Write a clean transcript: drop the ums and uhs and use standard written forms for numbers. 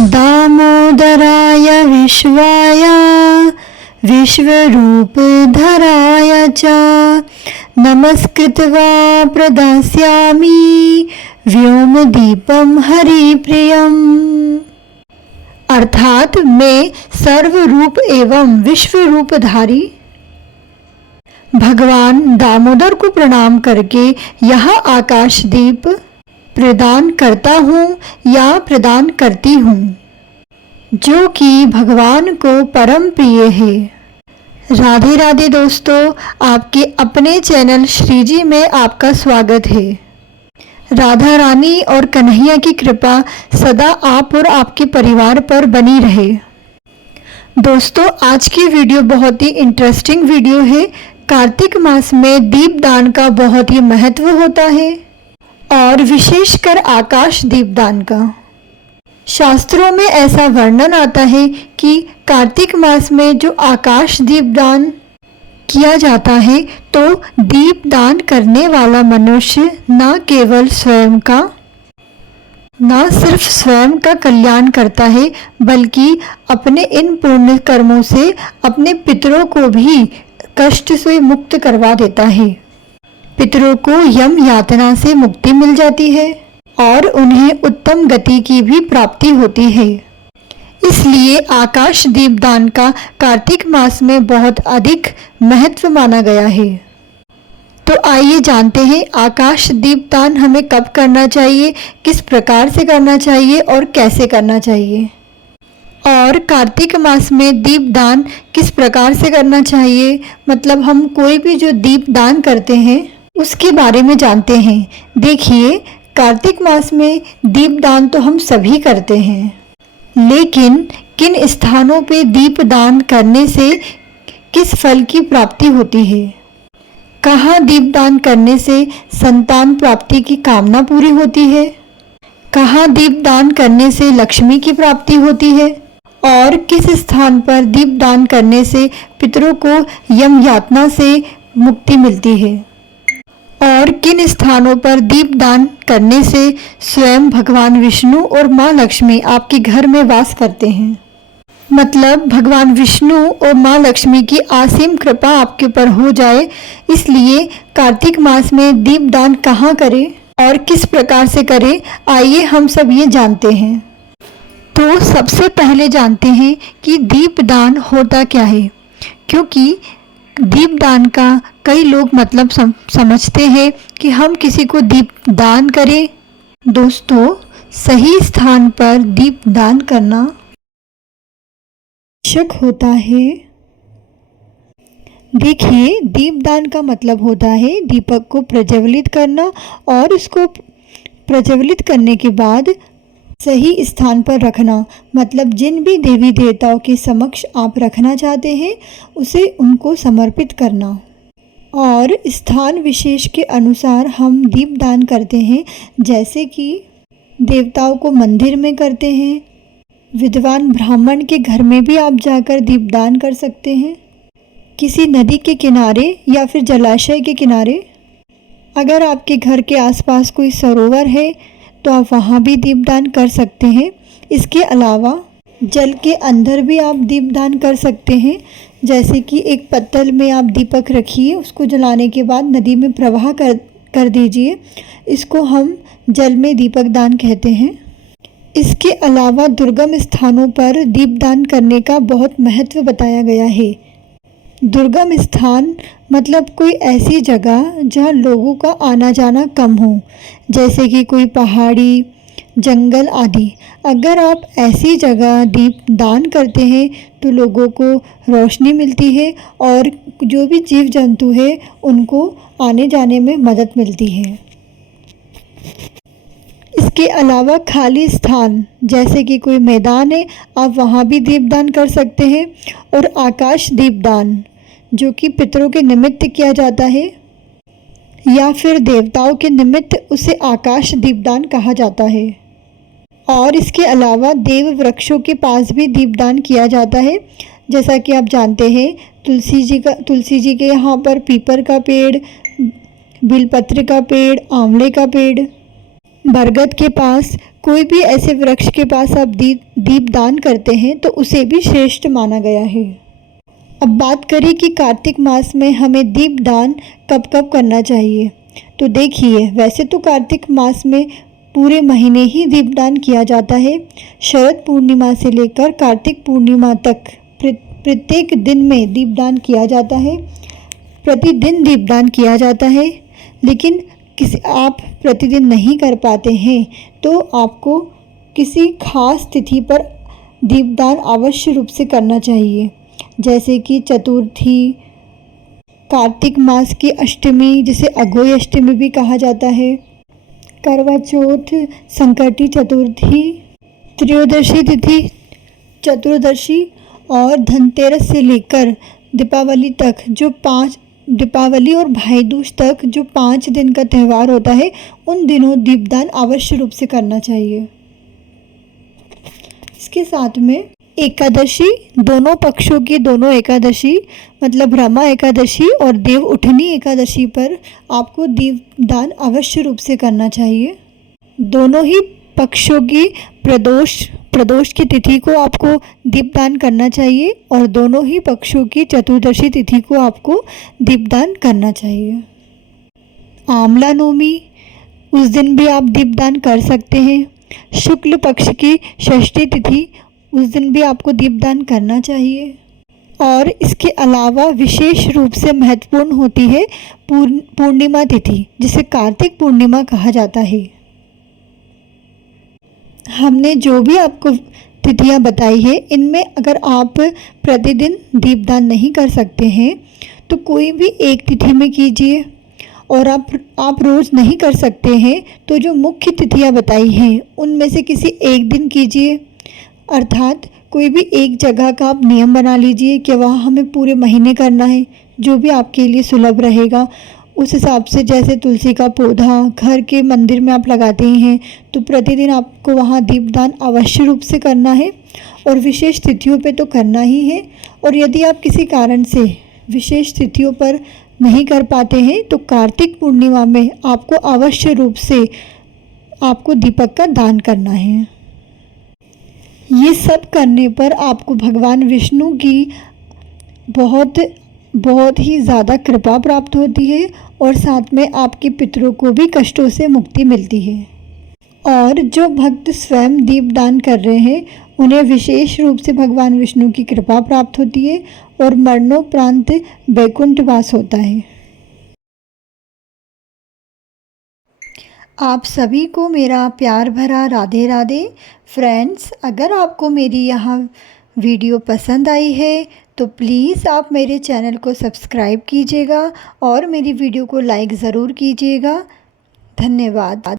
दामोदराय विश्वाय विश्वरूपधराय च नमस्कृत्वा प्रदास्यामि व्योमदीपम हरिप्रियम। अर्थात मैं सर्वरूप एवं विश्व रूपधारी भगवान दामोदर को प्रणाम करके यह आकाश दीप प्रदान करता हूँ या प्रदान करती हूँ, जो कि भगवान को परम प्रिय है। राधे राधे दोस्तों, आपके अपने चैनल श्री जी में आपका स्वागत है। राधा रानी और कन्हैया की कृपा सदा आप और आपके परिवार पर बनी रहे। दोस्तों, आज की वीडियो बहुत ही इंटरेस्टिंग वीडियो है। कार्तिक मास में दीपदान का बहुत ही महत्व होता है और विशेषकर आकाश दीपदान का। शास्त्रों में ऐसा वर्णन आता है कि कार्तिक मास में जो आकाश दीपदान किया जाता है तो दीपदान करने वाला मनुष्य न केवल न सिर्फ स्वयं का कल्याण करता है, बल्कि अपने इन पुण्य कर्मों से अपने पितरों को भी कष्ट से मुक्त करवा देता है। पितरों को यम यातना से मुक्ति मिल जाती है और उन्हें उत्तम गति की भी प्राप्ति होती है। इसलिए आकाश दीपदान का कार्तिक मास में बहुत अधिक महत्व माना गया है। तो आइए जानते हैं आकाश दीपदान हमें कब करना चाहिए, किस प्रकार से करना चाहिए और कैसे करना चाहिए, और कार्तिक मास में दीपदान किस प्रकार से करना चाहिए, मतलब हम कोई भी जो दीपदान करते हैं उसके बारे में जानते हैं। देखिए, कार्तिक मास में दीपदान तो हम सभी करते हैं, लेकिन किन स्थानों पे दीपदान करने से किस फल की प्राप्ति होती है, कहाँ दीपदान करने से संतान प्राप्ति की कामना पूरी होती है, कहाँ दीपदान करने से लक्ष्मी की प्राप्ति होती है, और किस स्थान पर दीपदान करने से पितरों को यम यातना से मुक्ति मिलती है, और किन स्थानों पर दीपदान करने से स्वयं भगवान विष्णु और माँ लक्ष्मी आपके घर में वास करते हैं। मतलब भगवान विष्णु और माँ लक्ष्मी की असीम कृपा आपके ऊपर हो जाए। इसलिए कार्तिक मास में दीपदान कहाँ करें और किस प्रकार से करें, आइए हम सब ये जानते हैं। तो सबसे पहले जानते हैं कि दीपदान होता क्या है, क्योंकि दीपदान का कई लोग मतलब समझते हैं कि हम किसी को दीपदान करें। दोस्तों, सही स्थान पर दीपदान करना आवश्यक होता है। देखिए, दीपदान का मतलब होता है दीपक को प्रज्वलित करना और उसको प्रज्वलित करने के बाद सही स्थान पर रखना। मतलब जिन भी देवी देवताओं के समक्ष आप रखना चाहते हैं उसे उनको समर्पित करना। और स्थान विशेष के अनुसार हम दीपदान करते हैं, जैसे कि देवताओं को मंदिर में करते हैं, विद्वान ब्राह्मण के घर में भी आप जाकर दीपदान कर सकते हैं, किसी नदी के किनारे या फिर जलाशय के किनारे। अगर आपके घर के आसपास कोई सरोवर है तो आप वहाँ भी दीपदान कर सकते हैं। इसके अलावा जल के अंदर भी आप दीपदान कर सकते हैं, जैसे कि एक पत्तल में आप दीपक रखिए, उसको जलाने के बाद नदी में प्रवाह कर दीजिए। इसको हम जल में दीपक दान कहते हैं। इसके अलावा दुर्गम स्थानों पर दीपदान करने का बहुत महत्व बताया गया है। दुर्गम स्थान मतलब कोई ऐसी जगह जहाँ लोगों का आना जाना कम हो, जैसे कि कोई पहाड़ी, जंगल आदि। अगर आप ऐसी जगह दीपदान करते हैं तो लोगों को रोशनी मिलती है और जो भी जीव जंतु है उनको आने जाने में मदद मिलती है। इसके अलावा खाली स्थान, जैसे कि कोई मैदान है, आप वहाँ भी दीपदान कर सकते हैं। और आकाश दीपदान, जो कि पितरों के निमित्त किया जाता है या फिर देवताओं के निमित्त, उसे आकाश दीपदान कहा जाता है। और इसके अलावा देव वृक्षों के पास भी दीपदान किया जाता है। जैसा कि आप जानते हैं, तुलसी जी के यहाँ पर पीपल का पेड़, बिलपत्र का पेड़, आंवले का पेड़, बरगद के पास, कोई भी ऐसे वृक्ष के पास आप दीप दान करते हैं तो उसे भी श्रेष्ठ माना गया है। अब बात करें कि कार्तिक मास में हमें दीप दान कब कब करना चाहिए। तो देखिए, वैसे तो कार्तिक मास में पूरे महीने ही दीपदान किया जाता है। शरद पूर्णिमा से लेकर कार्तिक पूर्णिमा तक प्रत्येक दिन में दीपदान किया जाता है, प्रतिदिन दीपदान किया जाता है। लेकिन आप प्रतिदिन नहीं कर पाते हैं तो आपको किसी खास तिथि पर दीपदान अवश्य रूप से करना चाहिए, जैसे कि चतुर्थी, कार्तिक मास की अष्टमी जिसे अघोई अष्टमी भी कहा जाता है, करवा चौथ, संकटी चतुर्थी, त्रयोदशी तिथि, चतुर्दशी और धनतेरस से लेकर दीपावली तक दीपावली और भाई दूज तक जो 5 दिन का त्यौहार होता है, उन दिनों दीपदान अवश्य रूप से करना चाहिए। इसके साथ में एकादशी, दोनों पक्षों की दोनों एकादशी मतलब रमा एकादशी और देव उठनी एकादशी पर आपको दीपदान अवश्य रूप से करना चाहिए। दोनों ही पक्षों की प्रदोष की तिथि को आपको दीपदान करना चाहिए और दोनों ही पक्षों की चतुर्दशी तिथि को आपको दीपदान करना चाहिए। आमला नवमी, उस दिन भी आप दीपदान कर सकते हैं। शुक्ल पक्ष की षष्ठी तिथि, उस दिन भी आपको दीपदान करना चाहिए। और इसके अलावा विशेष रूप से महत्वपूर्ण होती है पूर्णिमा तिथि, जिसे कार्तिक पूर्णिमा कहा जाता है। हमने जो भी आपको तिथियां बताई है, इनमें अगर आप प्रतिदिन दीपदान नहीं कर सकते हैं तो कोई भी एक तिथि में कीजिए, और आप रोज़ नहीं कर सकते हैं तो जो मुख्य तिथियां बताई हैं उनमें से किसी एक दिन कीजिए। अर्थात कोई भी एक जगह का आप नियम बना लीजिए कि वहाँ हमें पूरे महीने करना है, जो भी आपके लिए सुलभ रहेगा उस हिसाब से। जैसे तुलसी का पौधा घर के मंदिर में आप लगाते ही हैं तो प्रतिदिन आपको वहाँ दीपदान अवश्य रूप से करना है, और विशेष तिथियों पे तो करना ही है। और यदि आप किसी कारण से विशेष तिथियों पर नहीं कर पाते हैं तो कार्तिक पूर्णिमा में आपको अवश्य रूप से आपको दीपक का दान करना है। ये सब करने पर आपको भगवान विष्णु की बहुत ही ज़्यादा कृपा प्राप्त होती है, और साथ में आपके पितरों को भी कष्टों से मुक्ति मिलती है। और जो भक्त स्वयं दीपदान कर रहे हैं उन्हें विशेष रूप से भगवान विष्णु की कृपा प्राप्त होती है और मरणोपरांत वैकुंठवास होता है। आप सभी को मेरा प्यार भरा राधे राधे। फ्रेंड्स, अगर आपको मेरी यहाँ वीडियो पसंद आई है तो प्लीज़ आप मेरे चैनल को सब्सक्राइब कीजिएगा और मेरी वीडियो को लाइक ज़रूर कीजिएगा। धन्यवाद।